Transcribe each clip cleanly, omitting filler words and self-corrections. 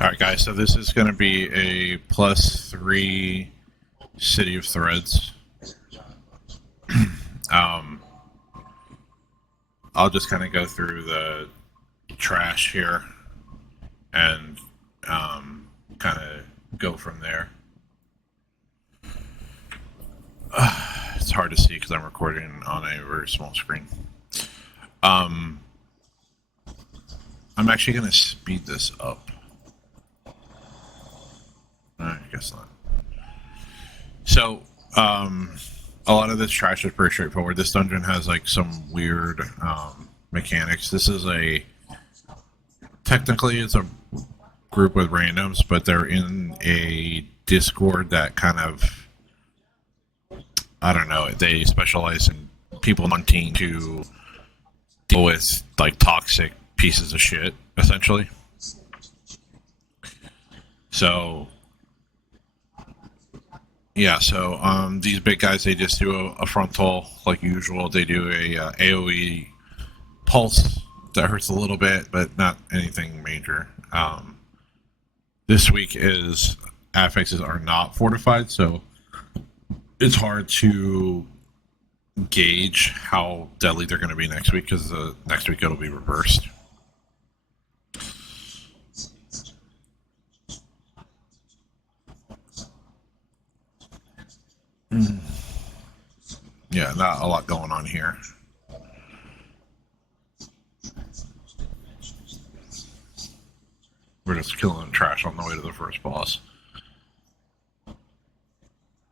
Alright guys, so this is going to be a +3 City of Threads. um, I'll just kind of go through the trash here and kind of go from there. It's hard to see because I'm recording on a very small screen. I'm actually going to speed this up. I guess not. So, a lot of this trash is pretty straightforward. This dungeon has like some weird mechanics. This is technically it's a group with randoms, but they're in a Discord that kind of, I don't know, they specialize in people wanting to deal with like toxic pieces of shit, essentially. So yeah, so these big guys, they just do a frontal like usual. They do a AoE pulse that hurts a little bit, but not anything major. This week is affixes are not fortified, so it's hard to gauge how deadly they're going to be next week because next week it'll be reversed. Yeah, not a lot going on here. We're just killing trash on the way to the first boss.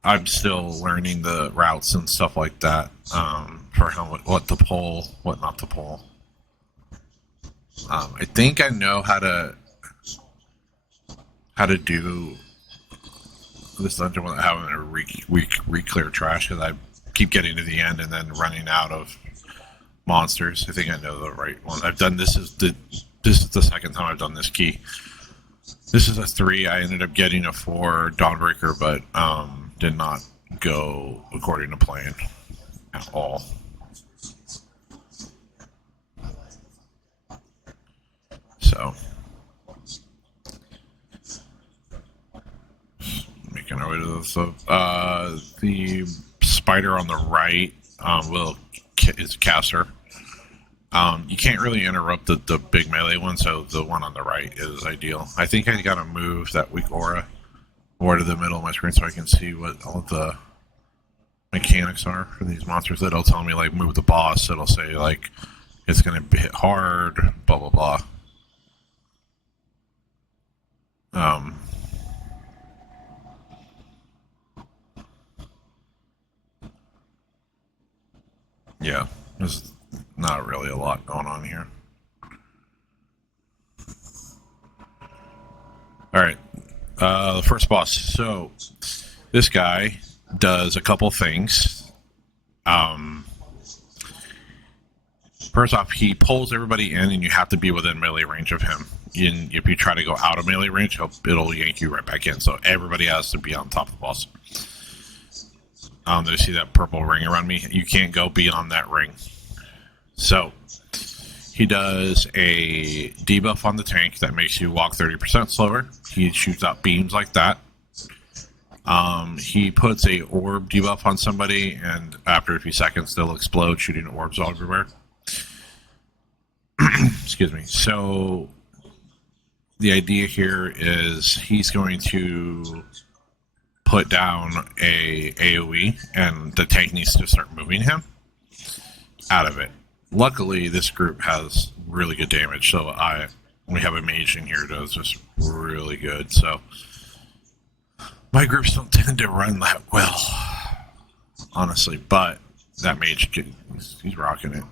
I'm still learning the routes and stuff like that for what to pull, what not to pull. I think I know how to do this dungeon without having to re-clear trash because I keep getting to the end and then running out of monsters. I think I know the right one. I've done this is the second time I've done this key. This is a 3. I ended up getting a 4 Dawnbreaker, but did not go according to plan at all. So making our way to the spider on the right is a caster. You can't really interrupt the big melee one, so the one on the right is ideal. I think I gotta move that weak aura more to the middle of my screen so I can see what all the mechanics are for these monsters. It'll tell me like move the boss. It'll say like it's gonna hit hard, blah blah blah. Yeah, there's not really a lot going on here. Alright, the first boss. So, this guy does a couple things. First off, he pulls everybody in and you have to be within melee range of him. If you try to go out of melee range, it'll yank you right back in. So everybody has to be on top of the boss. Do you see that purple ring around me? You can't go beyond that ring. So, he does a debuff on the tank that makes you walk 30% slower. He shoots out beams like that. He puts a orb debuff on somebody, and after a few seconds, they'll explode, shooting orbs all everywhere. Excuse me. So, the idea here is he's going to put down a AoE, and the tank needs to start moving him out of it. Luckily, this group has really good damage, so we have a mage in here that does just really good. So my groups don't tend to run that well, honestly, but that mage, he's rocking it.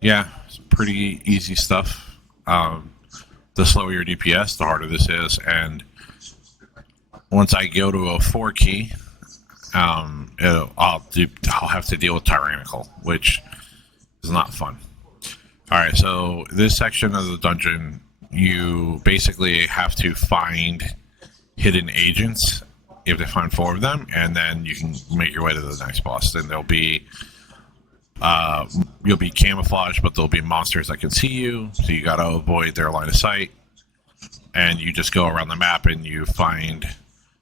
Yeah, it's pretty easy stuff. The slower your DPS, the harder this is, and once I go to a 4 key, I'll have to deal with tyrannical, which is not fun. Alright, so this section of the dungeon, you basically have to find hidden agents. You have to find 4 of them, and then you can make your way to the next boss. Then there'll be You'll be camouflaged, but there'll be monsters that can see you, so you gotta avoid their line of sight. And you just go around the map and you find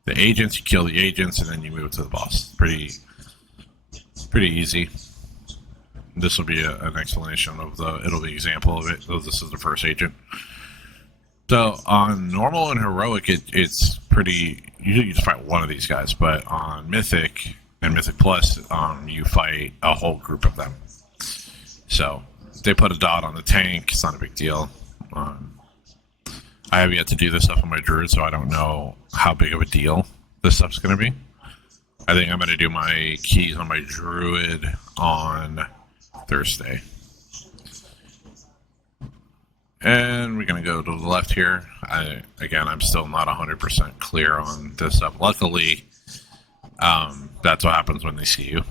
the agents, you kill the agents, and then you move to the boss. Pretty easy. This will be an explanation of it'll be an example of it. So this is the first agent. So on normal and heroic, it's pretty, usually you just fight one of these guys, but on mythic and mythic plus, you fight a whole group of them. So they put a dot on the tank, it's not a big deal. I have yet to do this stuff on my druid, so I don't know how big of a deal this stuff's going to be. I think I'm going to do my keys on my druid on Thursday. And we're going to go to the left here. I'm still not 100% clear on this stuff. Luckily, that's what happens when they see you.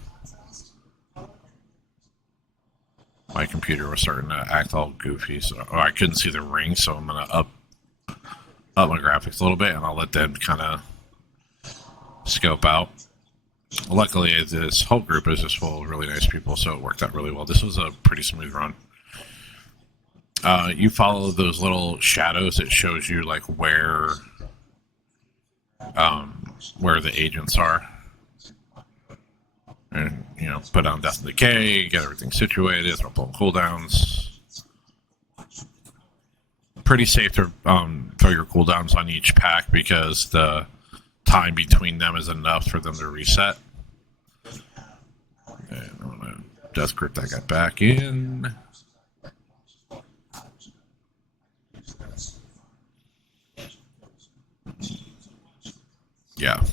My computer was starting to act all goofy, so I couldn't see the ring, so I'm going to up my graphics a little bit, and I'll let them kind of scope out. Luckily, this whole group is just full of really nice people, so it worked out really well. This was a pretty smooth run. You follow those little shadows. It shows you like where the agents are, and put down Death and Decay, get everything situated, throw up cooldowns. Pretty safe to throw your cooldowns on each pack because the time between them is enough for them to reset. And I'm gonna Death Grip that guy back in. Yeah,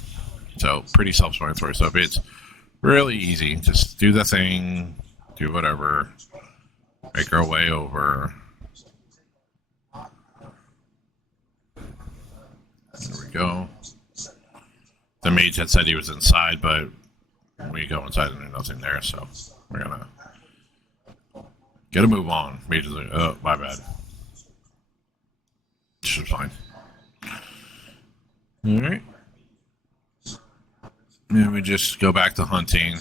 so pretty self-explanatory stuff. It's really easy. Just do the thing, do whatever, make our way over. There we go. The mage had said he was inside, but we go inside and there's nothing there, so we're gonna get a move on. Mage is like, oh, my bad. This is fine. Alright. And we just go back to hunting.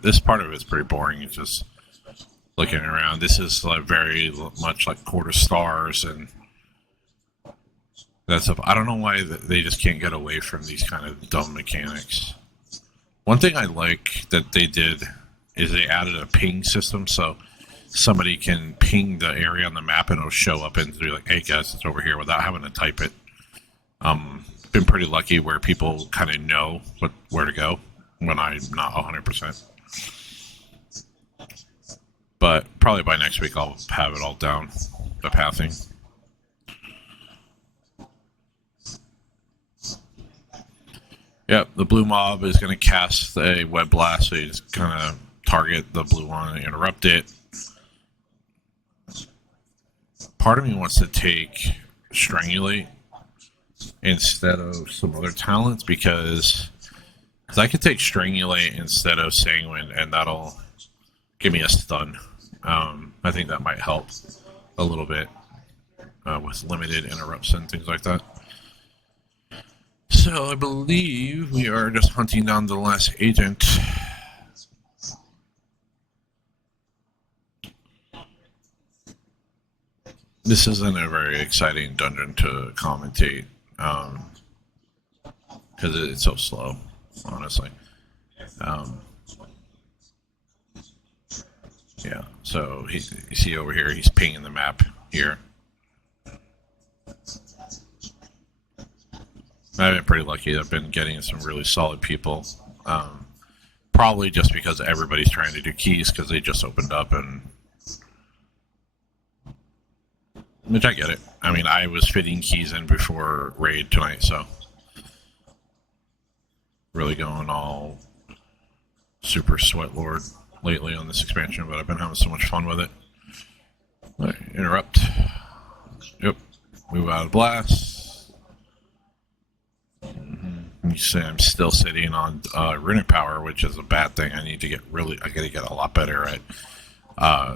This part of it is pretty boring. It's just looking around. This is like very much like quarter stars and that stuff. I don't know why they just can't get away from these kind of dumb mechanics. One thing I like that they did is they added a ping system, so somebody can ping the area on the map and it'll show up and be like, hey guys, it's over here, without having to type it. Been pretty lucky where people kind of know where to go when I'm not 100%. But probably by next week I'll have it all down, the pathing. Yep, the blue mob is going to cast a web blast, so you just kind of target the blue one and interrupt it. Part of me wants to take Strangulate instead of some other talents because I could take Strangulate instead of Sanguine, and that'll give me a stun. I think that might help a little bit with limited interrupts and things like that. So I believe we are just hunting down the last agent. This isn't a very exciting dungeon to commentate because it's so slow, honestly. Yeah, so you see over here, he's pinging the map here. I've been pretty lucky. I've been getting some really solid people. Probably just because everybody's trying to do keys because they just opened up, and which I get it. I mean, I was fitting keys in before raid tonight, so really going all super sweat lord lately on this expansion, but I've been having so much fun with it. Right, interrupt. Yep. Move out of blast. You say I'm still sitting on runic power, which is a bad thing. I need to get I gotta get a lot better at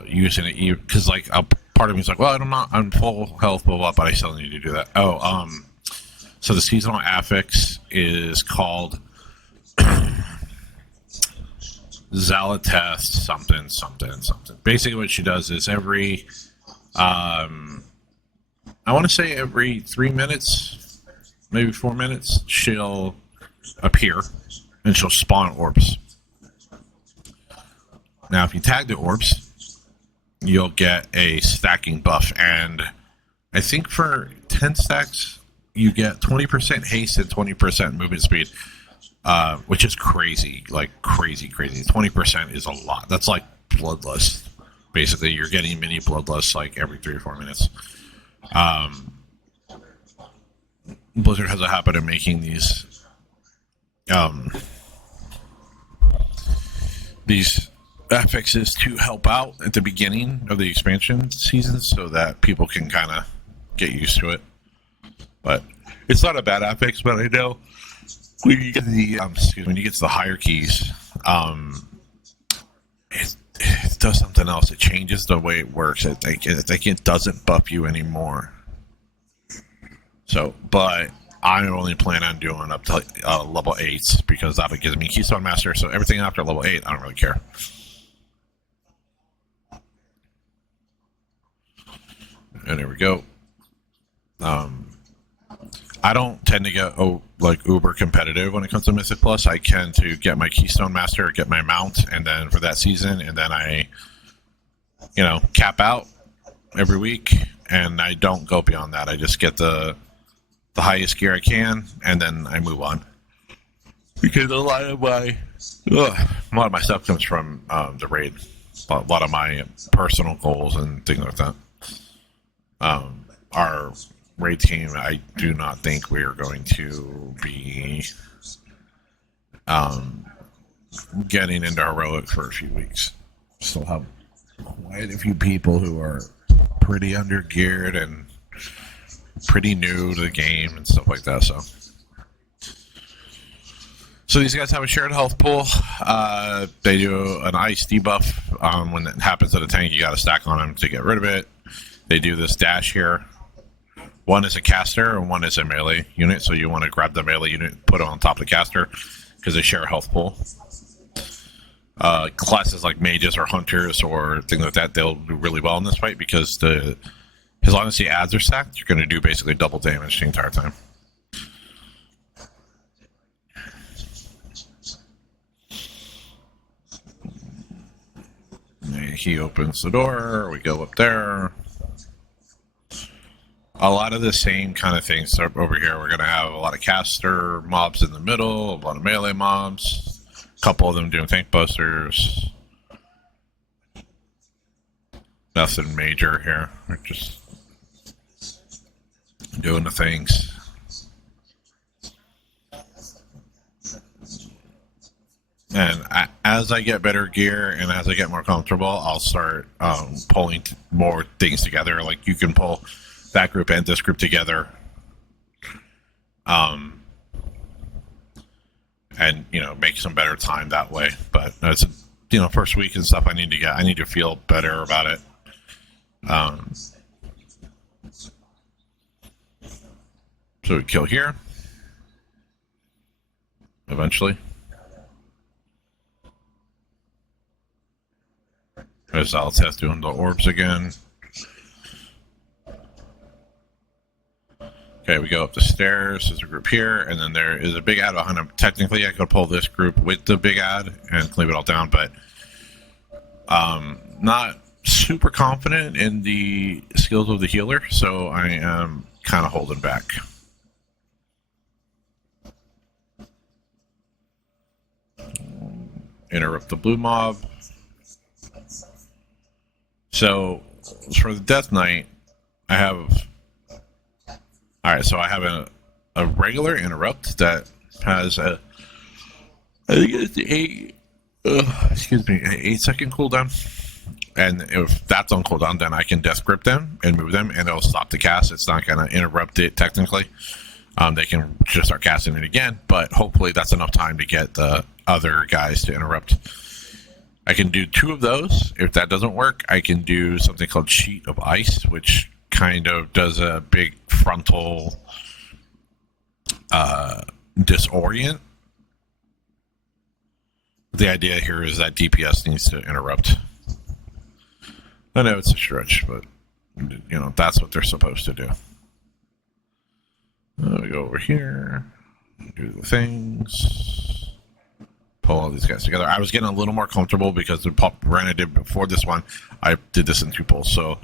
using it, because like a part of me is like, well, I'm full health, blah blah, but I still need to do that. So the seasonal affix is called Zealotess something something something. Basically, what she does is every, I want to say every 3 minutes, maybe 4 minutes, she'll appear and she'll spawn orbs. Now, if you tag the orbs, you'll get a stacking buff, and I think for 10 stacks, you get 20% haste and 20% movement speed, which is crazy, like crazy. 20% is a lot. That's like Bloodlust. Basically, you're getting mini Bloodlust like every 3 or 4 minutes. Blizzard has a habit of making these affixes to help out at the beginning of the expansion season so that people can kind of get used to it. But it's not a bad affix, but I know when you get when you get to the higher keys, it does something else. It changes the way it works. It doesn't buff you anymore. So, but I only plan on doing up to level 8s because that gives me Keystone Master. So everything after level 8, I don't really care. And there we go. I don't tend to get like uber competitive when it comes to Mythic Plus. I tend to get my Keystone Master, get my mount, and then for that season, and then I, cap out every week, and I don't go beyond that. I just get the highest gear I can, and then I move on. Because a lot of my stuff comes from the raid. A lot of my personal goals and things like that. Our raid team, I do not think we are going to be getting into heroic for a few weeks. Still have quite a few people who are pretty under-geared and pretty new to the game and stuff like that, So these guys have a shared health pool. They do an ice debuff. When it happens at a tank, you got to stack on them to get rid of it. They do this dash here. One is a caster and one is a melee unit, so you want to grab the melee unit, put it on top of the caster, because they share a health pool. Classes like mages or hunters or things like that, they'll do really well in this fight because as long as the adds are stacked, you're going to do basically double damage the entire time. He opens the door, we go up there. A lot of the same kind of things over here. We're going to have a lot of caster mobs in the middle, a lot of melee mobs, a couple of them doing tank busters. Nothing major here. We're just doing the things. And as I get better gear and as I get more comfortable, I'll start pulling more things together. Like you can pull that group and this group together, and make some better time that way. But it's first week and stuff. I need to feel better about it. So we kill here eventually. There's Zealotess doing the orbs again. Okay, we go up the stairs. There's a group here, and then there is a big ad behind them. Technically, I could pull this group with the big ad and leave it all down, but not super confident in the skills of the healer, so I am kind of holding back. Interrupt the blue mob. So, for the Death Knight, I have... Alright, so I have a regular interrupt that has I think it's an 8-second cooldown. And if that's on cooldown, then I can death grip them and move them, and it'll stop the cast. It's not going to interrupt it, technically. They can just start casting it again, but hopefully that's enough time to get the other guys to interrupt. I can do 2 of those. If that doesn't work, I can do something called Sheet of Ice, which kind of does a big frontal disorient the idea here is that DPS needs to interrupt. I know it's a stretch, but that's what they're supposed to do. We go over here, do the things, pull all these guys together. I was getting a little more comfortable because the run I did before this one, I did this in 2 pulls, so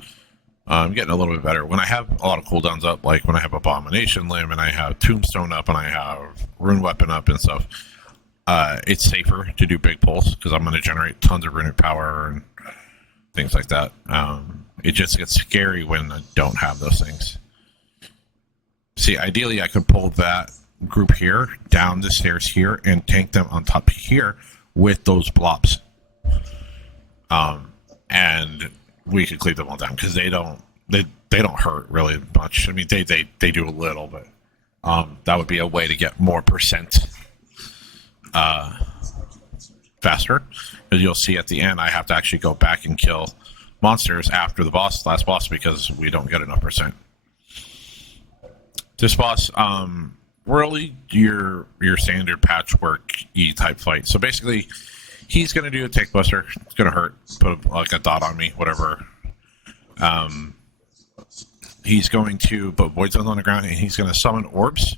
I'm getting a little bit better. When I have a lot of cooldowns up, like when I have Abomination Limb and I have Tombstone up and I have Rune Weapon up and stuff, it's safer to do big pulls because I'm going to generate tons of runic power and things like that. It just gets scary when I don't have those things. See, ideally I could pull that group here down the stairs here and tank them on top here with those blobs. And we could cleave them all down because they don't hurt really much. I mean, they do a little, but that would be a way to get more percent faster. As you'll see at the end, I have to actually go back and kill monsters after the last boss, because we don't get enough percent. This boss, really your standard patchwork E-type fight. So basically, he's going to do a Take Buster. It's going to hurt. Put like a dot on me, whatever. He's going to put Void Zones on the ground, and he's going to summon orbs.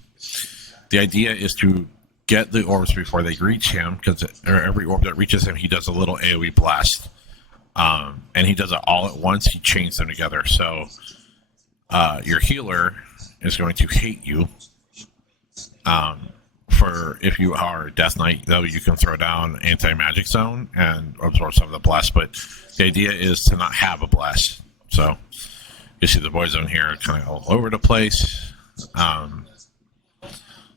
The idea is to get the orbs before they reach him, because every orb that reaches him, he does a little AoE blast. And he does it all at once. He chains them together. So your healer is going to hate you. For if you are Death Knight, though, you can throw down Anti-Magic Zone and absorb some of the blast, but the idea is to not have a blast. So you see the Void Zone here kind of all over the place.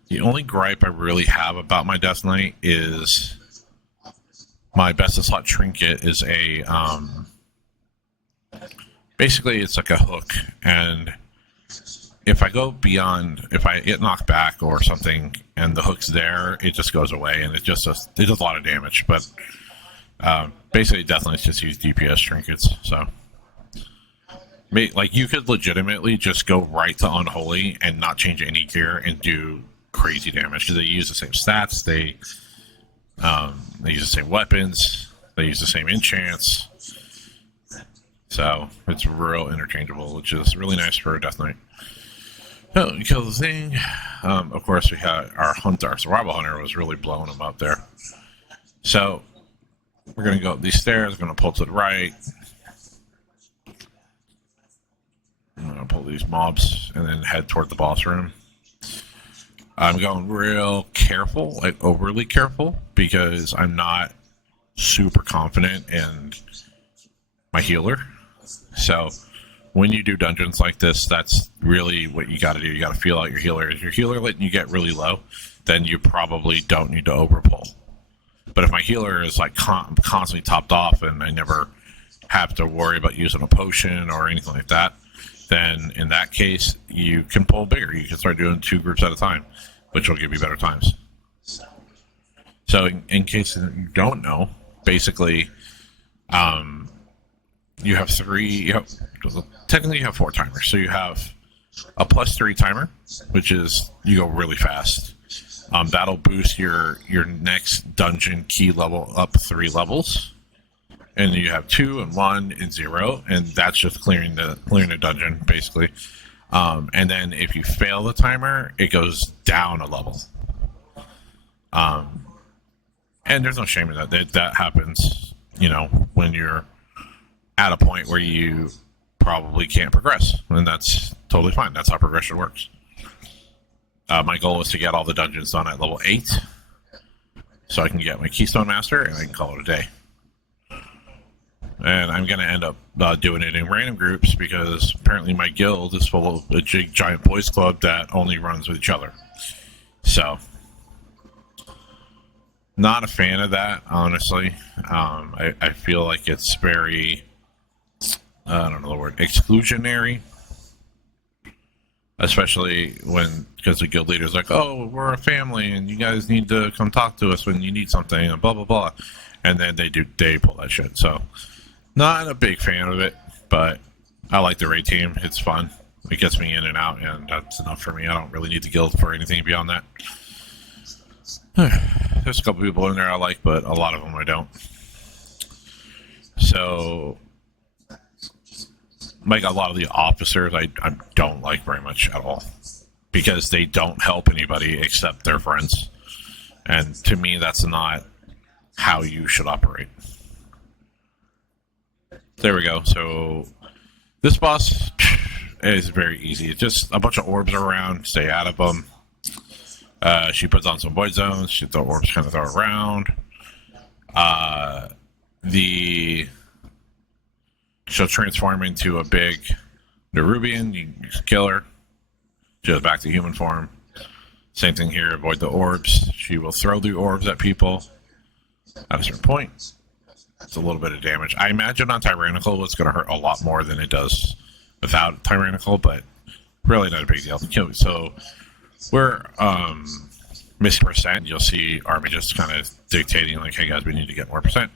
The only gripe I really have about my Death Knight is my best of slot trinket is a basically it's like a hook, and if I go beyond, if I get knocked back or something and the hook's there, it just goes away, and it does a lot of damage. But basically, Death Knights just use DPS trinkets. So, like, you could legitimately just go right to Unholy and not change any gear and do crazy damage because they use the same stats. They use the same weapons. They use the same enchants. So it's real interchangeable, which is really nice for a Death Knight. Oh, you kill the thing. Of course, we had our hunter, our survival hunter was really blowing them up there. So we're going to go up these stairs. We're going to pull to the right. I'm going to pull these mobs and then head toward the boss room. I'm going real careful, like overly careful, because I'm not super confident in my healer. So when you do dungeons like this, that's really what you got to do. You got to feel out your healer. If your healer letting you get really low, then you probably don't need to overpull. But if my healer is like constantly topped off and I never have to worry about using a potion or anything like that, then in that case, you can pull bigger. You can start doing 2 groups at a time, which will give you better times. So in case you don't know, basically, you have technically you have 4 timers. So you have a +3 timer, which is you go really fast. That'll boost your next dungeon key level up 3 levels. And you have 2 and 1 and 0, and that's just clearing the dungeon basically. And then if you fail the timer, it goes down a level. And there's no shame in that. That happens, when you're at a point where you probably can't progress, and that's totally fine. That's how progression works. My goal is to get all the dungeons done at level 8, so I can get my Keystone Master, and I can call it a day. And I'm going to end up doing it in random groups because apparently my guild is full of a giant boys club that only runs with each other. So, not a fan of that, honestly. I feel like it's very, I don't know the word, exclusionary. Especially because the guild leader's like, oh, we're a family and you guys need to come talk to us when you need something and blah, blah, blah. And then they pull that shit. So, not a big fan of it, but I like the raid team. It's fun. It gets me in and out, and that's enough for me. I don't really need the guild for anything beyond that. There's a couple people in there I like, but a lot of them I don't. So, like a lot of the officers, I don't like very much at all because they don't help anybody except their friends. And to me, that's not how you should operate. There we go. So, this boss is very easy. It's just a bunch of orbs around. Stay out of them. She puts on some void zones. The orbs kind of throw around. She'll transform into a big Nerubian. You can just kill her. She goes back to human form. Same thing here. Avoid the orbs. She will throw the orbs at people at a certain point. It's a little bit of damage. I imagine on Tyrannical it's going to hurt a lot more than it does without Tyrannical, but really not a big deal. So we're missing percent. You'll see Army just kind of dictating like, hey guys, we need to get more percent.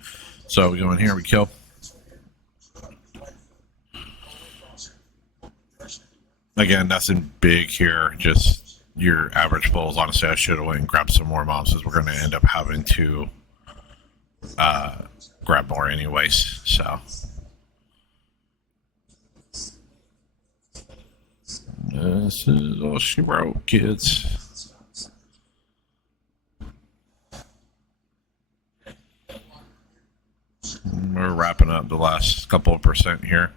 So we go in here, we kill. Again, nothing big here, just your average pulls. Honestly, I should have went and grabbed some more mobs because we're going to end up having to grab more anyways, so. This is all she wrote, kids. We're wrapping up the last couple of percent here.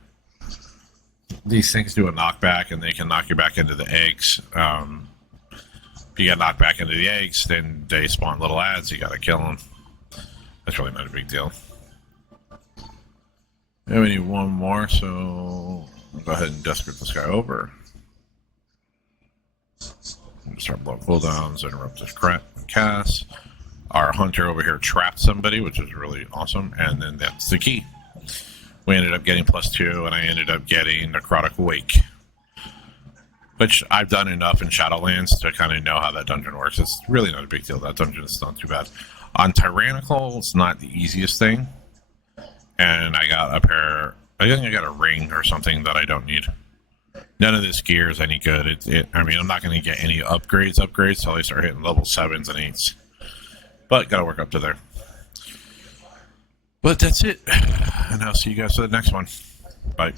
These things do a knockback, and they can knock you back into the eggs. If you get knocked back into the eggs, then they spawn little ads. You gotta kill them. That's really not a big deal. Yeah, we need one more, so I'll go ahead and desperate this guy over. Start blowing cooldowns, interrupt this cast. Our hunter over here trapped somebody, which is really awesome, and then that's the key. We ended up getting +2, and I ended up getting Necrotic Wake, which I've done enough in Shadowlands to kind of know how that dungeon works. It's really not a big deal. That dungeon is not too bad. On Tyrannical, it's not the easiest thing, and I got a pair. I think I got a ring or something that I don't need. None of this gear is any good. I mean, I'm not going to get any upgrades till I start hitting level 7s and 8s. But gotta work up to there. But that's it. And I'll see you guys for the next one. Bye.